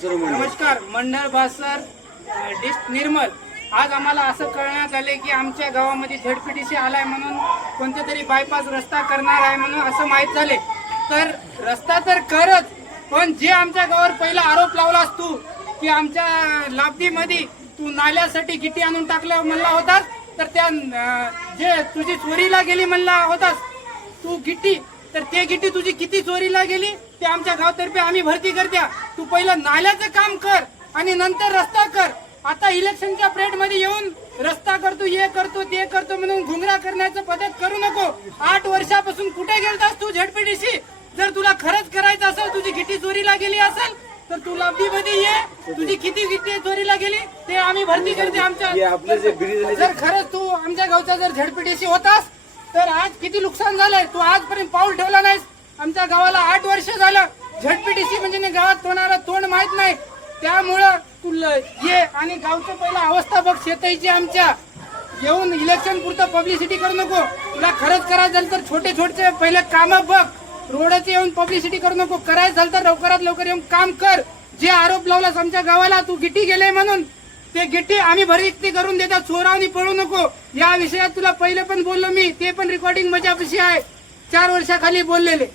नमस्कार, मंडळ भासर डिस्ट निर्मल. आज आम्हाला असं कळण्यात आले की आमच्या गावामध्ये झडपीटीसी आलाय म्हणून कोणत्या तरी बायपास रस्ता करणार आहे म्हणून असं माहीत झाले. तर रस्ता तर करत, पण जे आमच्या गावावर पहिला आरोप लावलास तू की आमच्या लाबदीमध्ये तू नाल्यासाठी गिट्टी आणून टाकलं म्हणला होतास, तर त्या जे तुझी चोरीला गेली म्हणला होतास तू गिट्टी, तर ते गिट्टी तुझी किती चोरीला गेली ते आमच्या गावातर्फे आम्ही भरती करत्या. तू पहिलं नाल्याचं काम कर आणि नंतर रस्ता कर. आता इलेक्शनच्या पिरियड मध्ये येऊन रस्ता करतो, हे करतो, ते करतो म्हणून घुंगरा करण्याचं पद्धत करू नको. 8 वर्षापासून कुठे गेलतास तू झडपीटीसी? जर तुला खरंच करायचं असेल, तुझी गिट्टी चोरीला गेली असेल तर तू लाबदीमध्ये ये. तुझी किती गिट्टी चोरीला गेली ते आम्ही भरती करते. आमच्या जर खरंच तू आमच्या गावचा जर झडपीटीसी होतास तर आज किती नुकसान झालंय. तू आजपर्यंत पाऊल ठेवला नाहीस. आमच्या गावाला 8 वर्ष झालं. झडपीटीसी म्हणजे गावात कोणाला तोंड माहित नाही. त्यामुळं तू ये आणि गावचं पहिला अवस्था बघ शेताईची आमच्या. येऊन इलेक्शन पुरतं पब्लिसिटी करू नको. तुला खरंच करायचं झालं तर छोटे छोटे पहिले काम बघ. रोडचे येऊन पब्लिसिटी करू नको. करायचं झालं तर लवकरात लवकर येऊन काम कर. जे आरोप लावलास आमच्या गावाला तू गिट्टी गेले म्हणून, ते गिट्टी आम्ही भरती करून देतात. चोरावणी पळू नको. या विषयात तुला पहिले पण बोललो मी, ते पण रेकॉर्डिंग माझ्यापाशी आहे. 4 वर्षाखाली बोललेले.